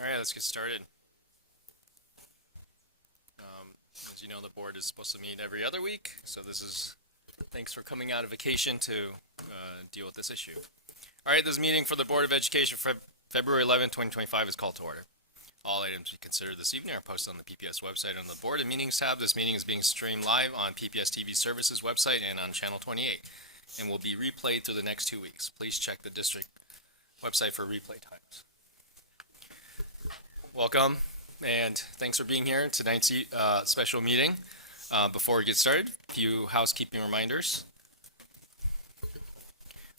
All right, let's get started. As you know, the board is supposed to meet every other week, so thanks for coming out of vacation to deal with this issue. All right, this meeting for the Board of Education for February 11th, 2025 is called to order. All items we considered this evening are posted on the PPS website on the Board and Meetings tab. This meeting is being streamed live on PPS TV Services website and on Channel 28 and will be replayed through the next 2 weeks. Please check the district website for replay times. Welcome, and thanks for being here in tonight's special meeting. Before we get started, a few housekeeping reminders.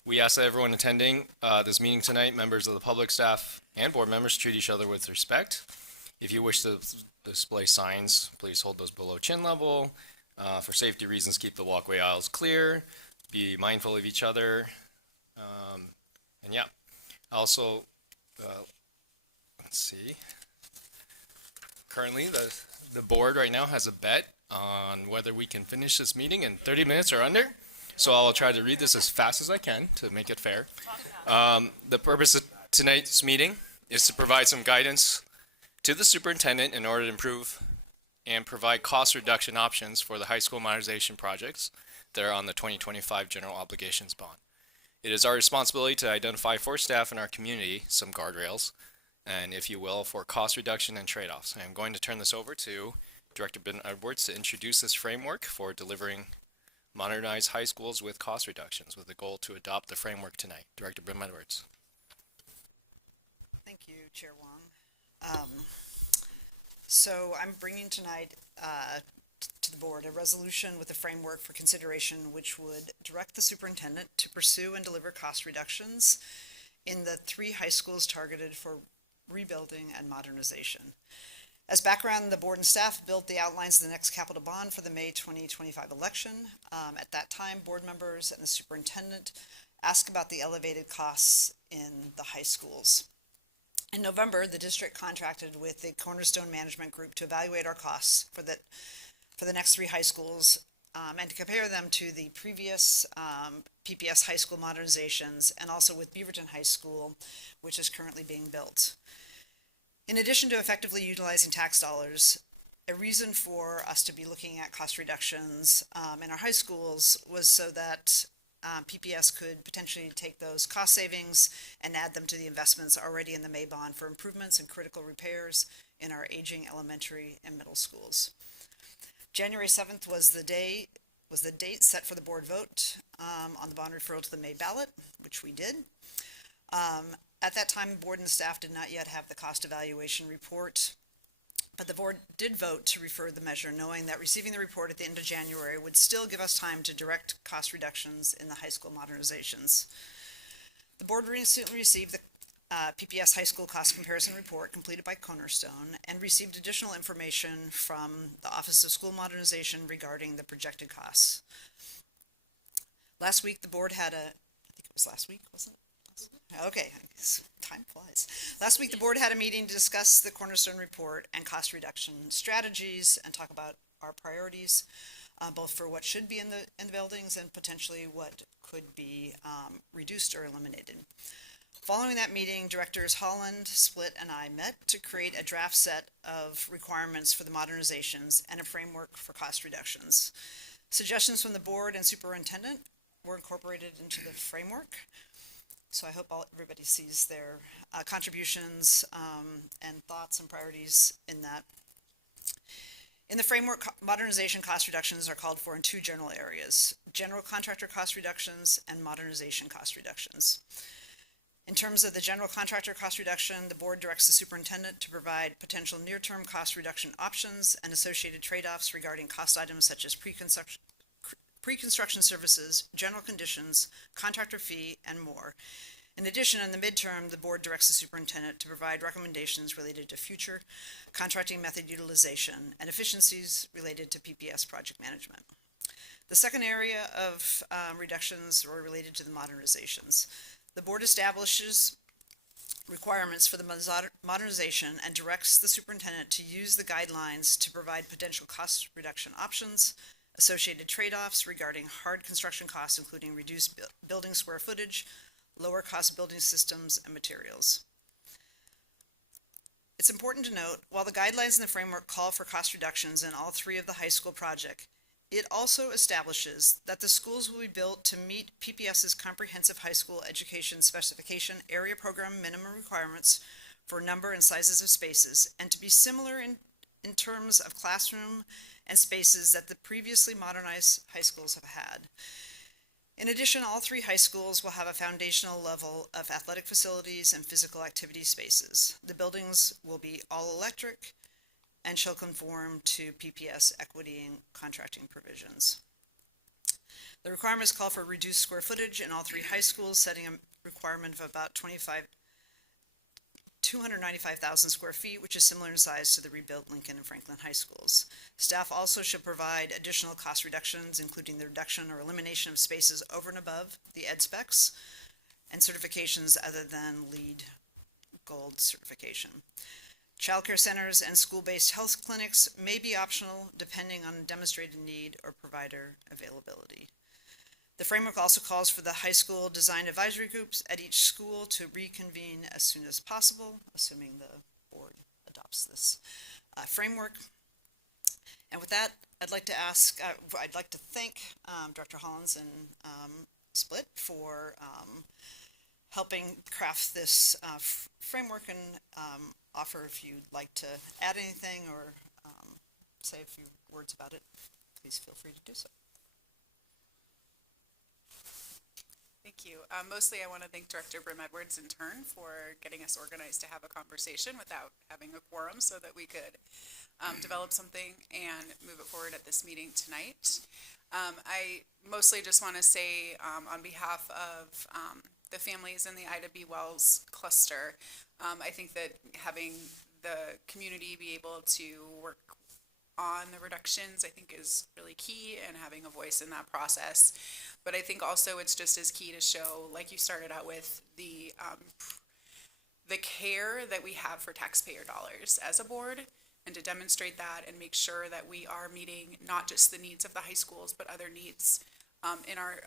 We ask that everyone attending this meeting tonight, members of the public, staff, and board members, treat each other with respect. If you wish to display signs, please hold those below chin level. For safety reasons, keep the walkway aisles clear. Be mindful of each other. And yeah, also, let's see. Currently, the board right now has a bet on whether we can finish this meeting in 30 minutes or under. So I'll try to read this as fast as I can to make it fair. The purpose of tonight's meeting is to provide some guidance to the superintendent in order to improve and provide cost reduction options for the high school modernization projects that are on the 2025 general obligations bond. It is our responsibility to identify for staff in our community some guardrails, and if you will, for cost reduction and trade-offs. I'm going to turn this over to Director Ben Edwards to introduce this framework for delivering modernized high schools with cost reductions, with the goal to adopt the framework tonight. Director Ben Edwards. Thank you, Chair Wong. So I'm bringing tonight to the board a resolution with a framework for consideration which would direct the superintendent to pursue and deliver cost reductions in the 3 high schools targeted for rebuilding and modernization. As background, the board and staff built the outlines of the next capital bond for the May 2025 election. At that time, board members and the superintendent asked about the elevated costs in the high schools. In November, the district contracted with the Cornerstone Management Group to evaluate our costs for the next 3 high schools and to compare them to the previous PPS high school modernizations and also with Beaverton High School, which is currently being built. In addition to effectively utilizing tax dollars, a reason for us to be looking at cost reductions in our high schools was so that PPS could potentially take those cost savings and add them to the investments already in the May bond for improvements and critical repairs in our aging elementary and middle schools. January 7th was the date set for the board vote on the bond referral to the May ballot, which we did. At that time, the board and the staff did not yet have the cost evaluation report, but the board did vote to refer the measure, knowing that receiving the report at the end of January would still give us time to direct cost reductions in the high school modernizations. The board recently received the PPS High School Cost Comparison Report completed by Cornerstone and received additional information from the Office of School Modernization regarding the projected costs. Last week, the board had I think it was last week, wasn't it? Okay, time flies. Last week, the board had a meeting to discuss the Cornerstone report and cost reduction strategies and talk about our priorities, both for what should be in the buildings and potentially what could be reduced or eliminated. Following that meeting, Directors Holland, Split, and I met to create a draft set of requirements for the modernizations and a framework for cost reductions. Suggestions from the board and superintendent were incorporated into the framework. So I hope everybody sees their contributions and thoughts and priorities in that. In the framework, modernization cost reductions are called for in 2 general areas: general contractor cost reductions and modernization cost reductions. In terms of the general contractor cost reduction, the board directs the superintendent to provide potential near-term cost reduction options and associated trade-offs regarding cost items such as pre-construction services, general conditions, contractor fee, and more. In addition, in the midterm, the board directs the superintendent to provide recommendations related to future contracting method utilization and efficiencies related to PPS project management. The second area of reductions were related to the modernizations. The board establishes requirements for the modernization and directs the superintendent to use the guidelines to provide potential cost reduction options, associated trade-offs regarding hard construction costs, including reduced building square footage, lower cost building systems and materials. important to note, while the guidelines in the framework call for cost reductions in all three of the high school project, it also establishes that the schools will be built to meet PPS's comprehensive high school education specification area program minimum requirements for number and sizes of spaces, and to be similar in terms of classroom and spaces that the previously modernized high schools have had. In addition, all three high schools will have a foundational level of athletic facilities and physical activity spaces. The buildings will be all electric and shall conform to PPS equity and contracting provisions. The requirements call for reduced square footage in all three high schools, setting a requirement of about 295,000 square feet, which is similar in size to the rebuilt Lincoln and Franklin high schools. Staff also should provide additional cost reductions, including the reduction or elimination of spaces over and above the ed specs and certifications other than LEED Gold certification. Childcare centers and school-based health clinics may be optional depending on demonstrated need or provider availability. The framework also calls for the high school design advisory groups at each school to reconvene as soon as possible, assuming the board adopts this framework. And with that, I'd like to thank Director Hollins and Split for helping craft this framework, and offer if you'd like to add anything or say a few words about it, please feel free to do so. Thank you. Mostly I want to thank Director Brim Edwards in turn for getting us organized to have a conversation without having a quorum so that we could develop something and move it forward at this meeting tonight. I mostly just want to say on behalf of the families in the Ida B. Wells cluster, I think that having the community be able to work on the reductions, I think, is really key, and having a voice in that process. But I think also it's just as key to show, like you started out with, the care that we have for taxpayer dollars as a board, and to demonstrate that and make sure that we are meeting not just the needs of the high schools, but other needs in our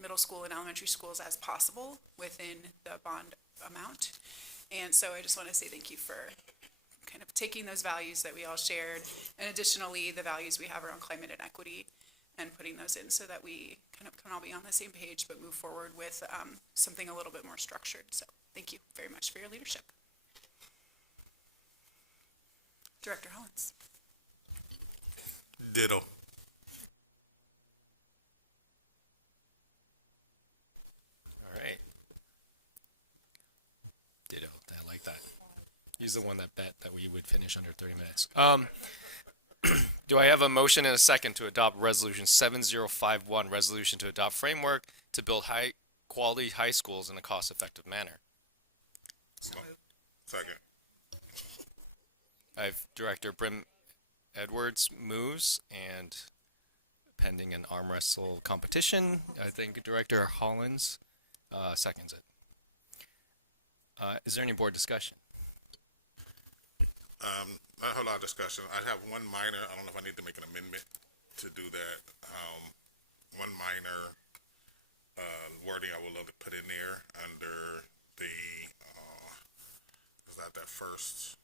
middle school and elementary schools as possible within the bond amount. And so I just want to say thank you for kind of taking those values that we all shared, and additionally the values we have around climate and equity, and putting those in so that we kind of can all be on the same page but move forward with something a little bit more structured. So thank you very much for your leadership. Director Hollins. Ditto. All right. Ditto. I like that. He's the one that bet that we would finish under 30 minutes. Do I have a motion and a second to adopt Resolution 7051, resolution to adopt framework to build high-quality high schools in a cost-effective manner? Second. I have Director Brim Edwards moves, and pending an arm wrestle competition, I think Director Hollins seconds it. Is there any board discussion? Not a whole lot of discussion. I have one minor, I don't know if I need to make an amendment to do that. One minor wording I would love to put in there under the, is that first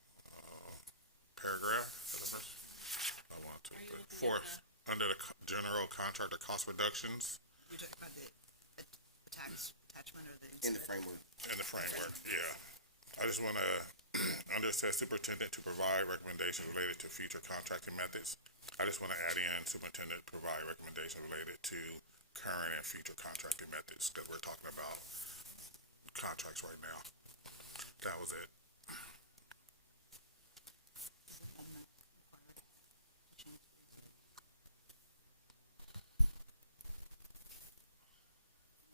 paragraph? Is that the first? I want to, fourth, under the general contractor cost reductions. You're talking about the tax attachment or the In the framework. In the framework, yeah. I just want to, under it says superintendent to provide recommendations related to future contracting methods. I just want to add in superintendent provide recommendations related to current and future contracting methods, because we're talking about contracts right now. That was it.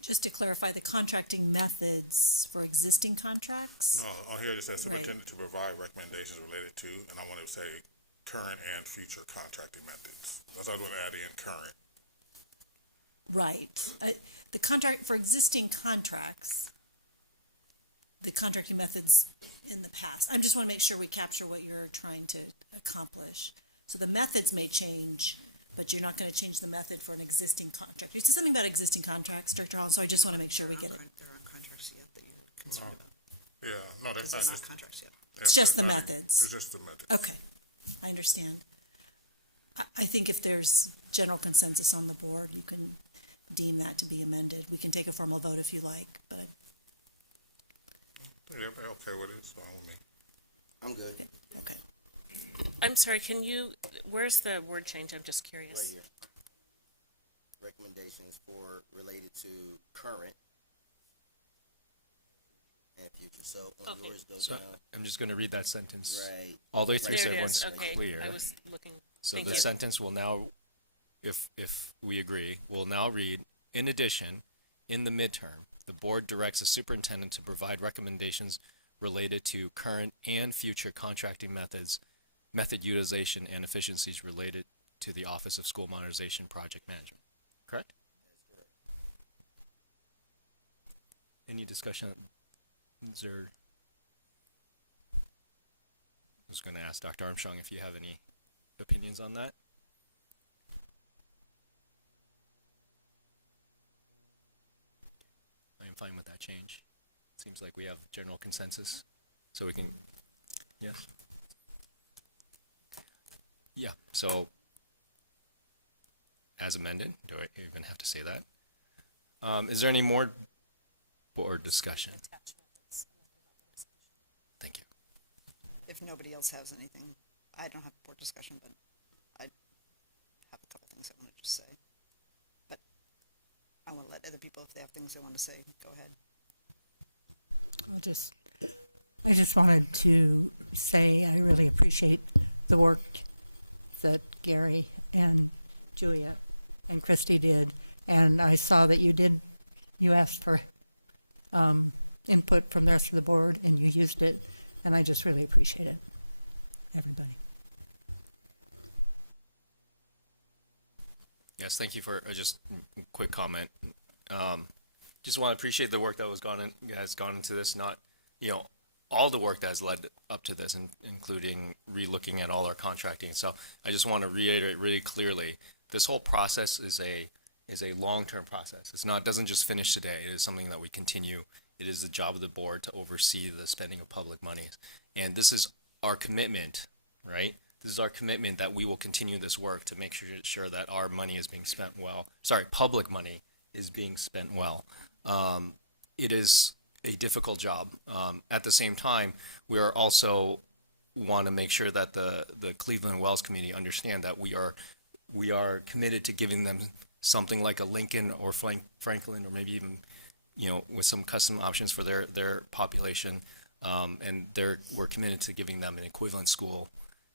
Just to clarify, the contracting methods for existing contracts? No, on here it says superintendent to provide recommendations related to, and I want to say current and future contracting methods. That's what I want to add in, current. Right. The contract for existing contracts, the contracting methods in the past. I just want to make sure we capture what you're trying to accomplish. So the methods may change, but you're not going to change the method for an existing contract. You said something about existing contracts, Director Hall, so I just want to make sure we get it. There aren't contracts yet that you're concerned about. Yeah, no, because that's it's not not contracts yet. It's just the not- methods. It's just the methods. Okay, I understand. I think if there's general consensus on the board, you can deem that to be amended. We can take a formal vote if you like, but, Yeah, everybody okay with it, it's fine with me. I'm good. okay. I'm sorry, where's the word change? I'm just Right curious. here. Recommendations for related to current and future. So when Okay. yours goes So down, I'm just going to read that sentence right, all the way through There so it everyone's is, okay. clear. I was looking, So Thank the you. sentence will now, if we agree, will now read, in addition, in the midterm, the board directs the superintendent to provide recommendations related to current and future contracting methods, method utilization, and efficiencies related to the Office of School Modernization Project Management. Correct? Any discussion? Is there? I was going to ask Dr. Armstrong if you have any opinions on that. I am fine with that change. Seems like we have general consensus, so we can, yes? Yeah, so as amended, do I even have to say that? Is there any more board discussion? Thank you. If nobody else has anything, I don't have a board discussion, but I have a couple things I want to just say. But I want to let other people, if they have things they want to say, go ahead. I just wanted to say I really appreciate the work that Gary and Julia and Christy did. And I saw that you asked for input from the rest of the board and you used it. And I just really appreciate it, everybody. Yes, thank you for just a quick comment. Just want to appreciate the work that has gone into this, not, all the work that has led up to this, including re-looking at all our contracting. So I just want to reiterate really clearly, this whole process is a long-term process. Doesn't just finish today. It is something that we continue. It is the job of the board to oversee the spending of public monies. And this is our commitment, right? This is our commitment that we will continue this work to make sure that our money is being spent well. Sorry, public money is being spent well. It is a difficult job. At the same time, we are also want to make sure that the Cleveland Wells community understand that we are committed to giving them something like a Lincoln or Franklin, or maybe even, with some custom options for their population. And we're committed to giving them an equivalent school.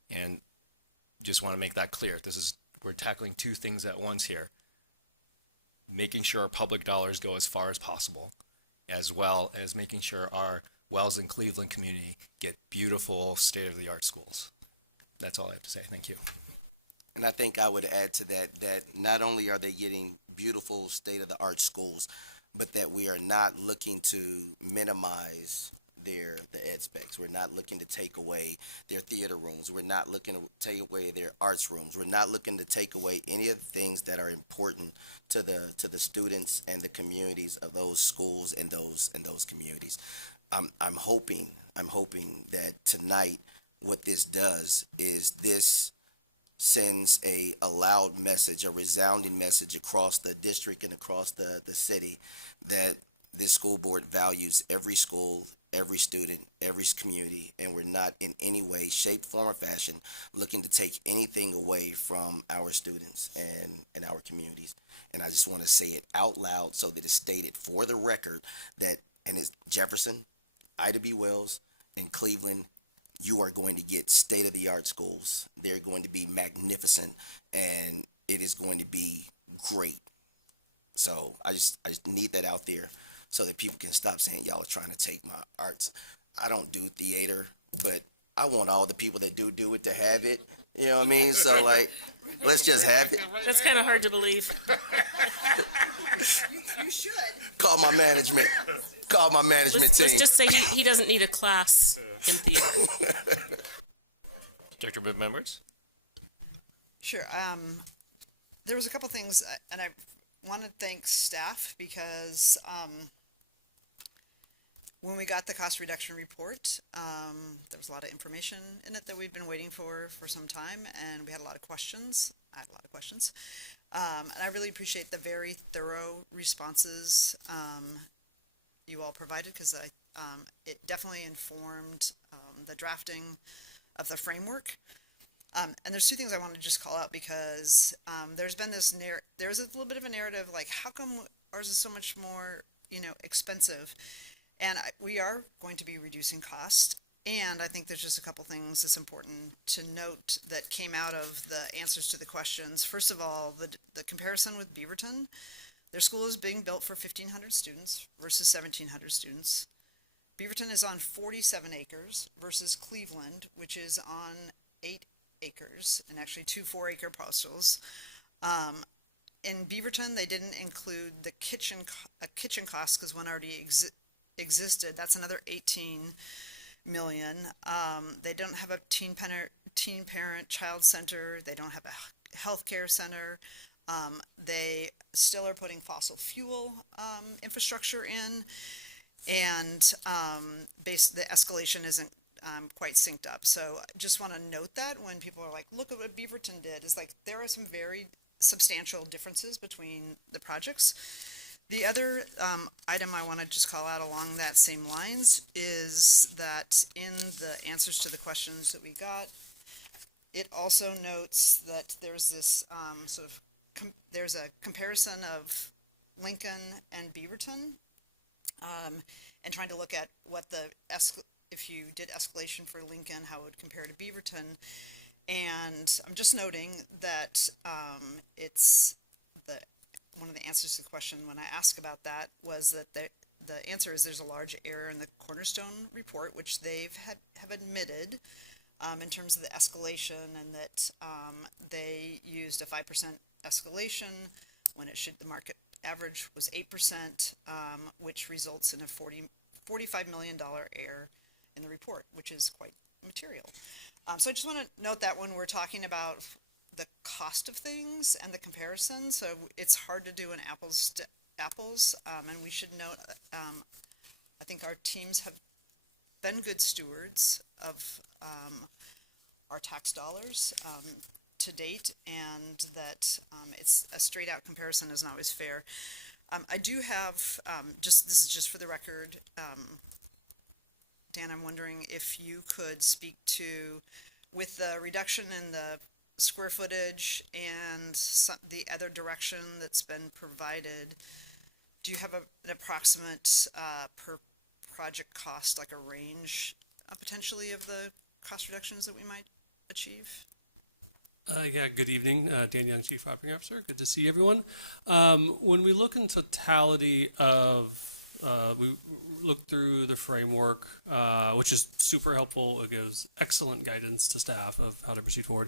And just want to make that clear. We're tackling two things at once here. Making sure our public dollars go as far as possible, as well as making sure our Wells and Cleveland community get beautiful state-of-the-art schools. That's all I have to say. Thank you. and I think I would add to that, that not only are they getting beautiful state-of-the-art schools, but that we are not looking to minimize the ed specs. We're not looking to take away their theater rooms. We're not looking to take away their arts rooms. We're not looking to take away any of the things that are important to the students and the communities of those schools and those communities. I'm hoping that tonight what this does is this sends a loud message, a resounding message across the district and across the city that this school board values every school, every student, every community, and we're not in any way, shape, form, or fashion looking to take anything away from our students and our communities. And I just want to say it out loud so that it's stated for the record that, and it's Jefferson, Ida B. Wells, and Cleveland, you are going to get state-of-the-art schools. They're going to be magnificent, and it is going to be great. So I just need that out there so that people can stop saying y'all are trying to take my arts. I don't do theater, but I want all the people that do it to have it. You know what I mean? So like, let's just have it. that's kind of hard to believe. You should. Call my management. Call my management team. Let's just say he doesn't need a class in theater. Director Board members? Sure. There was a couple things, and I want to thank staff because When we got the cost reduction report, there was a lot of information in it that we'd been waiting for some time, and we had a lot of questions. I had a lot of questions. And I really appreciate the very thorough responses you all provided, because it definitely informed the drafting of the framework. And there's two things I want to just call out, because there's been this there's a little bit of a narrative like, how come ours is so much more, expensive? And we are going to be reducing cost. And I think there's just a couple things that's important to note that came out of the answers to the questions. First of all, the comparison with Beaverton. Their school is being built for 1,500 students versus 1,700 students. Beaverton is on 47 acres versus Cleveland, which is on 8 acres, and actually 2 4-acre parcels. In Beaverton, they didn't include the kitchen costs, because one already existed. That's another 18 million. They don't have a teen parent child center. They don't have a healthcare center. They still are putting fossil fuel infrastructure in, and the escalation isn't quite synced up. So I just want to note that when people are like, look at what Beaverton did, is like, there are some very substantial differences between the projects. The other item I want to just call out along that same lines is that in the answers to the questions that we got, it also notes that there's this there's a comparison of Lincoln and Beaverton, and trying to look at what if you did escalation for Lincoln, how it would compare to Beaverton. And I'm just noting that one of the answers to the question when I asked about that was that the answer is there's a large error in the Cornerstone report, which have admitted in terms of the escalation, and that they used a 5% escalation when the market average was 8%, which results in a $45 million error in the report, which is quite material. So I just want to note that when we're talking about the cost of things and the comparison, so it's hard to do an apples to apples, and we should note, I think our teams have been good stewards of our tax dollars to date, and that it's a straight out comparison isn't always fair. I do have, this is just for the record, Dan, I'm wondering if you could speak to, with the reduction in the square footage and the other direction that's been provided, do you have an approximate per project cost, like a range potentially of the cost reductions that we might achieve? Yeah, good evening. Dan Young, Chief Operating Officer. Good to see everyone. When we look in totality of, we look through the framework, which is super helpful. It gives excellent guidance to staff of how to proceed forward.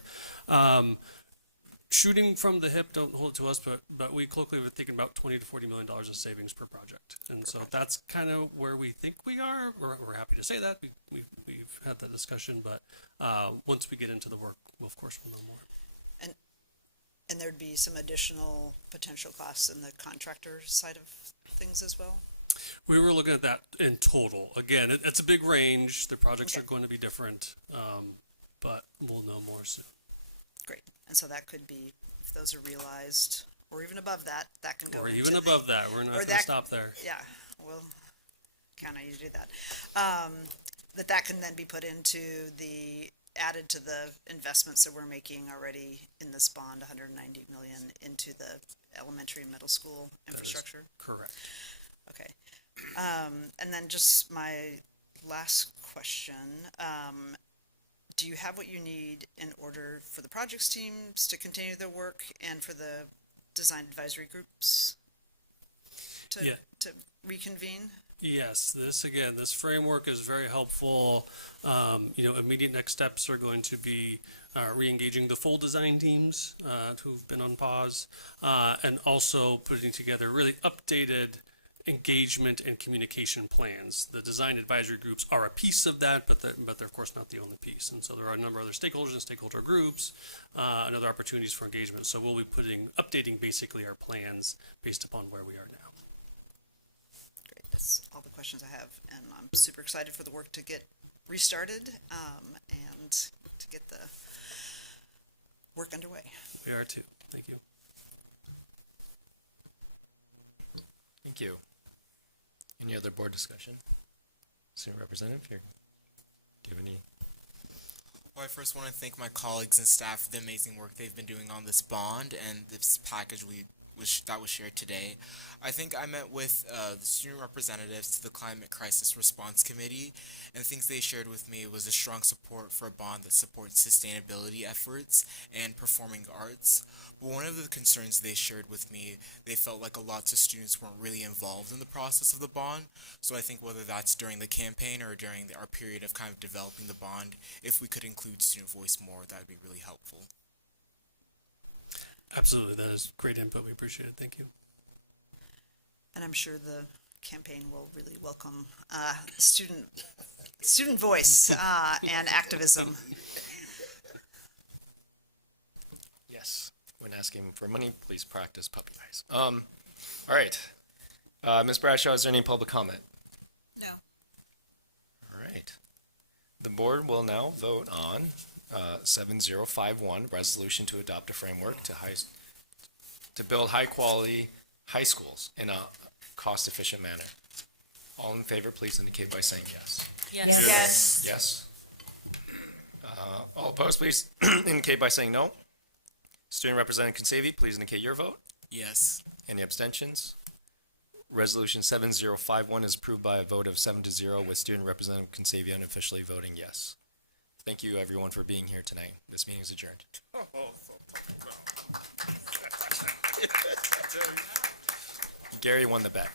Shooting from the hip, don't hold it to us, but we colloquially were thinking about $20 to $40 million of savings per project. And so that's kind of where we think we are. We're happy to say that. We've had that discussion, but once we get into the work, we'll, of course, we'll know more. And there'd be some additional potential costs in the contractor side of things as well? We were looking at that in total. Again, it's a big range. The projects are going to be different, but we'll know more soon. Great. And so that could be, if those are realized, or even above that, that can go Or into even above that. We're not going to stop there. Yeah, we'll count on you to do that. That can then be put into added to the investments that we're making already in this bond, 190 million into the elementary and middle school infrastructure. Correct. Okay. And then just my last question, do you have what you need in order for the projects teams to continue their work and for the design advisory groups to reconvene? Yes, this framework is very helpful. Immediate next steps are going to be re-engaging the full design teams who've been on pause, and also putting together really updated engagement and communication plans. The design advisory groups are a piece of that, but they're of course not the only piece. And so there are a number of other stakeholders and stakeholder groups and other opportunities for engagement. So we'll be updating basically our plans based upon where we are now. Great. That's all the questions I have, and I'm super excited for the work to get restarted, and to get the work underway. We are too. Thank you. Thank you. Any other board discussion? Student representative here. Do you have any? Well, I first want to thank my colleagues and staff for the amazing work they've been doing on this bond and this package that was shared today. I think I met with the student representatives to the Climate Crisis Response Committee, and things they shared with me was a strong support for a bond that supports sustainability efforts and performing arts. But one of the concerns they shared with me, they felt like lots of students weren't really involved in the process of the bond. So I think whether that's during the campaign or during our period of kind of developing the bond, if we could include student voice more, that would be really helpful. Absolutely. That is great input. We appreciate it. Thank you. And I'm sure the campaign will really welcome student voice and activism. Yes. When asking for money, please practice puppy eyes. All right. Ms. Bradshaw, is there any public comment? No. All right. The board will now vote on 7051, resolution to adopt a framework to build high-quality high schools in a cost-efficient manner. All in favor, please indicate by saying yes. Yes. Yes. Yes. All opposed, please indicate by saying no. Student Representative Consavi, please indicate your vote. Yes. Any abstentions? Resolution 7051 is approved by a vote of 7-0, with Student Representative Consavi unofficially voting yes. Thank you, everyone, for being here tonight. This meeting is adjourned. Gary won the bet.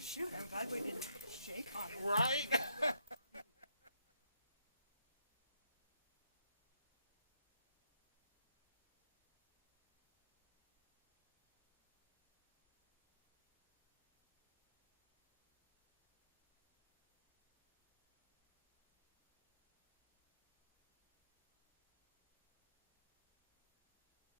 Shoot, I'm glad we didn't.